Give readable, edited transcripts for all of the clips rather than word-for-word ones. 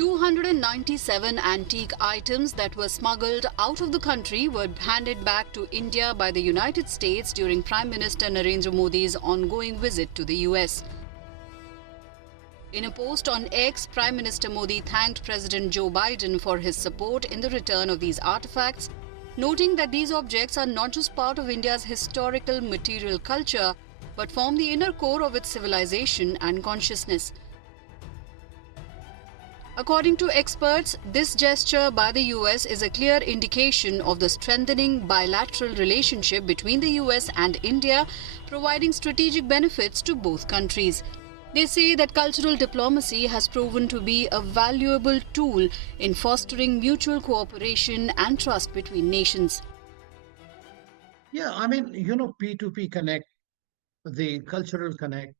297 antique items that were smuggled out of the country were handed back to India by the United States during Prime Minister Narendra Modi's ongoing visit to the US. In a post on X, Prime Minister Modi thanked President Joe Biden for his support in the return of these artefacts, noting that these objects are not just part of India's historical material culture, but form the inner core of its civilization and consciousness. According to experts, this gesture by the US is a clear indication of the strengthening bilateral relationship between the US and India, providing strategic benefits to both countries. They say that cultural diplomacy has proven to be a valuable tool in fostering mutual cooperation and trust between nations. Yeah, P2P connect, the cultural connect,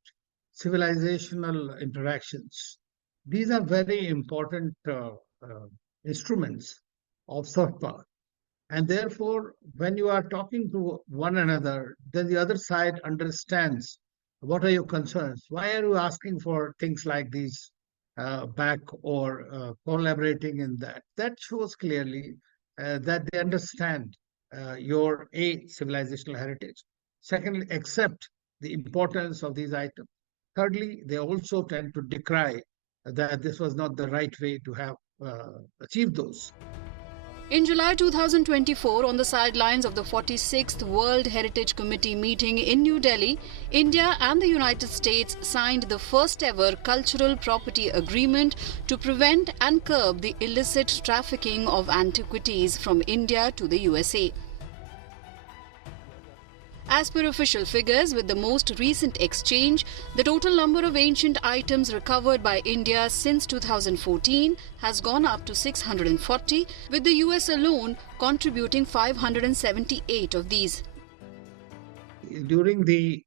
civilizational interactions. These are very important instruments of soft power. And therefore, when you are talking to one another, then the other side understands what are your concerns. Why are you asking for things like these back or collaborating in that? That shows clearly that they understand your civilizational heritage. Secondly, accept the importance of these items. Thirdly, they also tend to decry that this was not the right way to have achieved those. In July 2024, on the sidelines of the 46th World Heritage Committee meeting in New Delhi, India and the United States signed the first ever cultural property agreement to prevent and curb the illicit trafficking of antiquities from India to the USA. As per official figures, with the most recent exchange, the total number of ancient items recovered by India since 2014 has gone up to 640, with the US alone contributing 578 of these. During the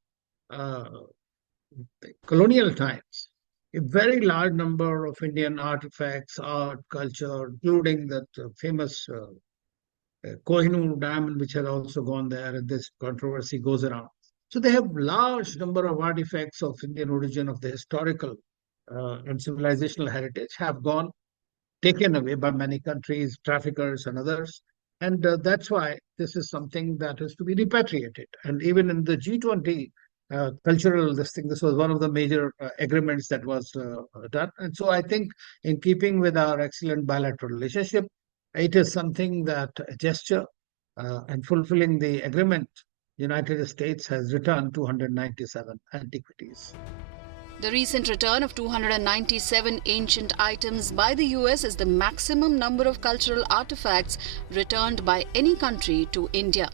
colonial times, a very large number of Indian artifacts, art, culture, including that famous Kohinoor diamond, which has also gone there, and this controversy goes around. So they have large number of artifacts of Indian origin of the historical and civilizational heritage have gone taken away by many countries, traffickers and others. And that's why this is something that is to be repatriated. And even in the G20 cultural this was one of the major agreements that was done. And so I think in keeping with our excellent bilateral relationship, it is something that a gesture and fulfilling the agreement, United States has returned 297 antiquities. The recent return of 297 ancient items by the US is the maximum number of cultural artifacts returned by any country to India.